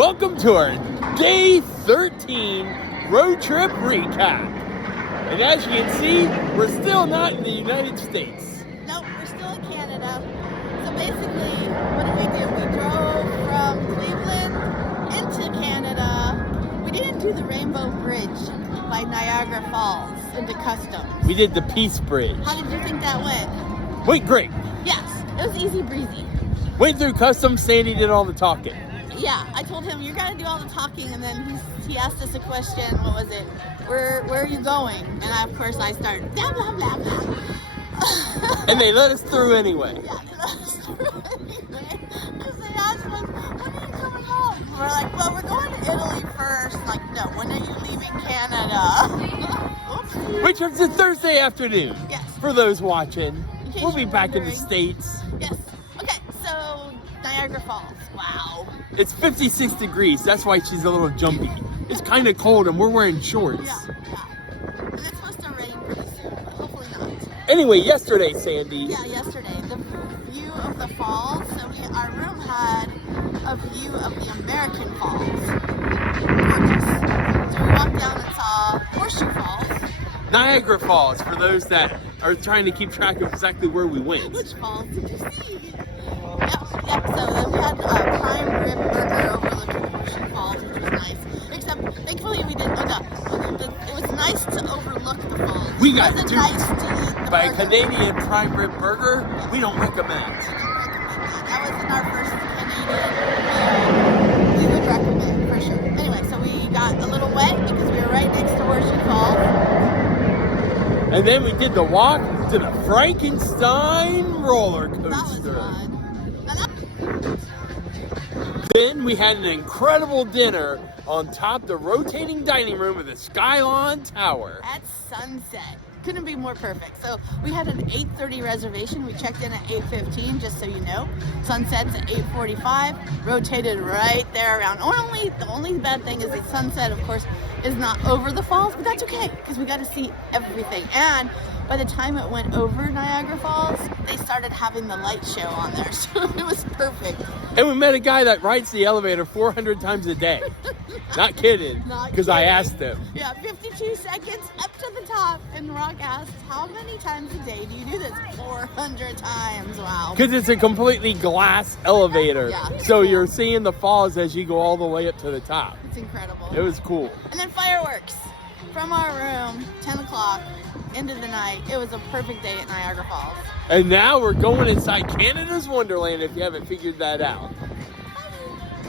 Welcome to our Day 13 road trip recap. And as you can see, we're still not in the United States. Nope, we're still in Canada. So basically, what did we do? We drove from Cleveland into Canada. We didn't do the Rainbow Bridge by Niagara Falls into Customs. We did the Peace Bridge. How did you think that went? Wait, great. Yes, it was easy breezy. Went through Customs, Sandy did all the talking. Yeah, I told him, you gotta do all the talking, and then he asked us a question, what was it? Where are you going? And of course I started, blah, blah, blah, blah. And they let us through anyway. Yeah, they let us through anyway. Because they asked us, when are you coming home? We're like, well, we're going to Italy first. Like, no, when are you leaving Canada? Oops. Which was a Thursday afternoon. Yes. For those watching. In case We'll be you're back in the wondering. States. Yes. Okay, so Niagara Falls. Wow. It's 56 degrees. That's why she's a little jumpy. It's kind of cold and we're wearing shorts. Yeah. And it's supposed to rain pretty soon, but hopefully not. Anyway, yesterday, Sandy. Yeah, yesterday, the view of the falls. So our room had a view of the American Falls. Gorgeous. So we walked down and saw Horseshoe Falls. Niagara Falls, for those that are trying to keep track of exactly where we went. Which falls did you see? Yep. So then we had a prime rib burger overlooking Horseshoe Falls, which was nice. Except, thankfully, we didn't. It was nice to overlook the falls. We got it wasn't duped nice to eat the by a burger. Canadian prime rib burger. We don't recommend. I don't recommend that. That wasn't our first Canadian meal. We would recommend, for sure. Anyway, so we got a little wet because we were right next to Horseshoe Falls. And then we did the walk to the Frankenstein roller That was coaster. fun. Then we had an incredible dinner on top the rotating dining room of the Skylon Tower. At sunset. Couldn't be more perfect. So we had an 8:30 reservation. We checked in at 8:15, just so you know. Sunset's at 8:45. Rotated right there around. The only bad thing is the sunset, of course, is not over the falls, but that's okay because we got to see everything. And by the time it went over Niagara Falls, they started having the light show on there, so it was perfect. And we met a guy that rides the elevator 400 times a day. Not kidding, Not because I kidding. asked him. Yeah, 52 seconds up to the top, and Rock asked, how many times a day do you do this? 400 times, wow. Because it's a completely glass elevator. Yeah. So you're seeing the falls as you go all the way up to the top. It's incredible. It was cool. And then fireworks from our room, 10 o'clock into the night. It was a perfect day at Niagara Falls. And now we're going inside Canada's Wonderland if you haven't figured that out.